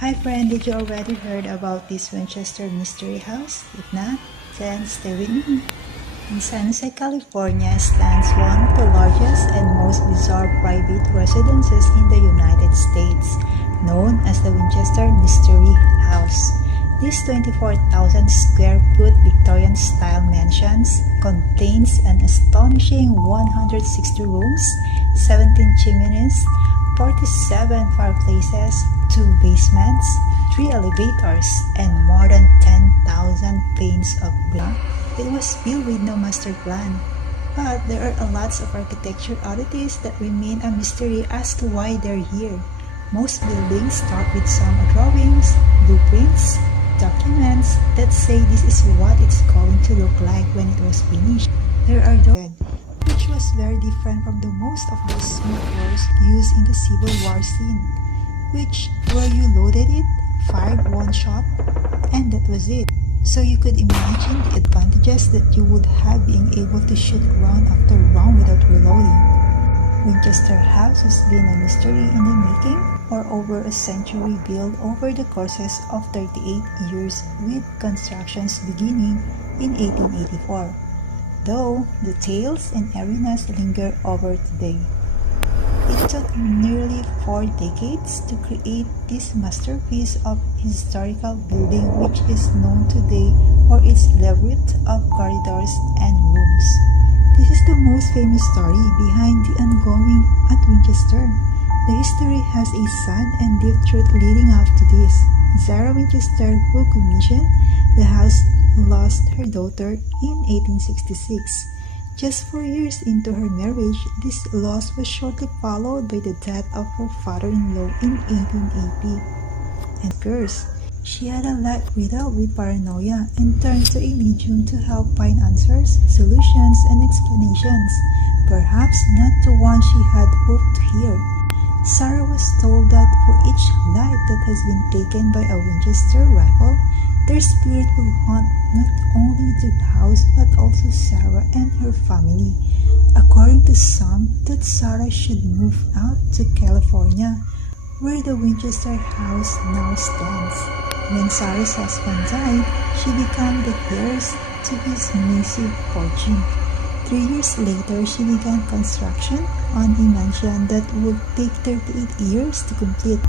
Hi friend, did you already heard about this Winchester mystery house? If not, then stay with me. In San Jose, California stands one of the largest and most bizarre private residences in the United States, known as the Winchester Mystery House. This 24,000 square foot Victorian-style mansion contains an astonishing 160 rooms, 17 chimneys, 47 fireplaces, 2 basements, 3 elevators, and more than 10,000 panes of glass. It was built with no master plan, but there are lots of architecture oddities that remain a mystery as to why they're here. Most buildings start with some drawings, blueprints, documents that say this is what it's going to look like when it was finished. There are those which was very different from the most of those smooth doors used in the Civil War scene, which where you loaded it, fired one shot, and that was it. So you could imagine the advantages that you would have being able to shoot round after round without reloading. Winchester House has been a mystery in the making for over a century, built over the courses of 38 years, with constructions beginning in 1884. Though the tales and arenas linger over today. It took nearly 4 decades to create this masterpiece of historical building, which is known today for its labyrinth of corridors and rooms. This is the most famous story behind the ongoing at Winchester. The history has a sad and deep truth leading up to this. Sarah Winchester, who commissioned the house, lost her daughter in 1866. Just 4 years into her marriage, this loss was shortly followed by the death of her father-in-law in 1880. And curse, she had a life riddled with paranoia and turned to a medium to help find answers, solutions, and explanations, perhaps not the one she had hoped to hear. Sarah was told that for each life that has been taken by a Winchester rifle, their spirit will haunt not only the house but also Sarah and her family. According to some, that Sarah should move out to California, where the Winchester house now stands. When Sarah's husband died, she became the heiress to his massive fortune. 3 years later, she began construction on a mansion that would take 38 years to complete.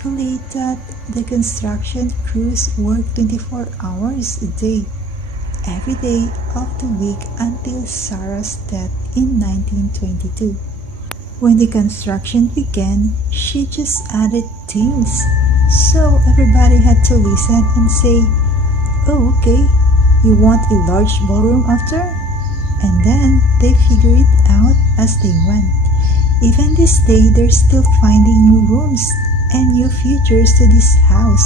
speculate that the construction crews worked 24 hours a day, every day of the week until Sarah's death in 1922. When the construction began, she just added things, so everybody had to listen and say, "Oh, okay, you want a large ballroom after?" And then they figured it out as they went. Even this day, they're still finding new rooms and new features to this house.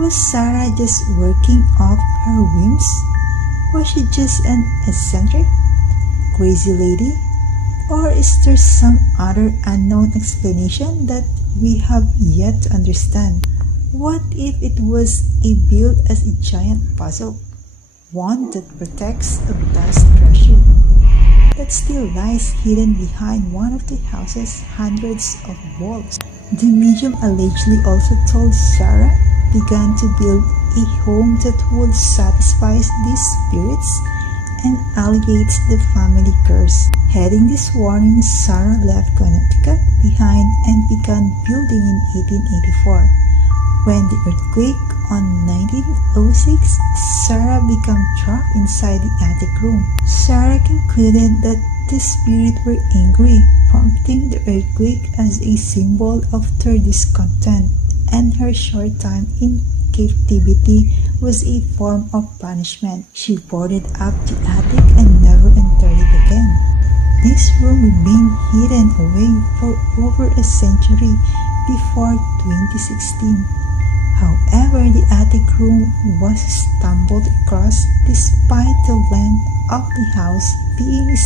Was Sarah just working off her whims? Was she just an eccentric, crazy lady? Or is there some other unknown explanation that we have yet to understand? What if it was built as a giant puzzle, one that protects a vast treasure that still lies hidden behind one of the house's hundreds of walls? The medium allegedly also told Sarah began to build a home that would satisfy these spirits and alleviate the family curse. Heading this warning, Sarah left Connecticut behind and began building in 1884. When the earthquake on 1906, Sarah became trapped inside the attic room. Sarah concluded that the spirits were angry, prompting the earthquake as a symbol of their discontent, and her short time in captivity was a form of punishment. She boarded up the attic and never entered it again. This room remained hidden away for over a century before 2016. However, the attic room was stumbled across despite the length of the house being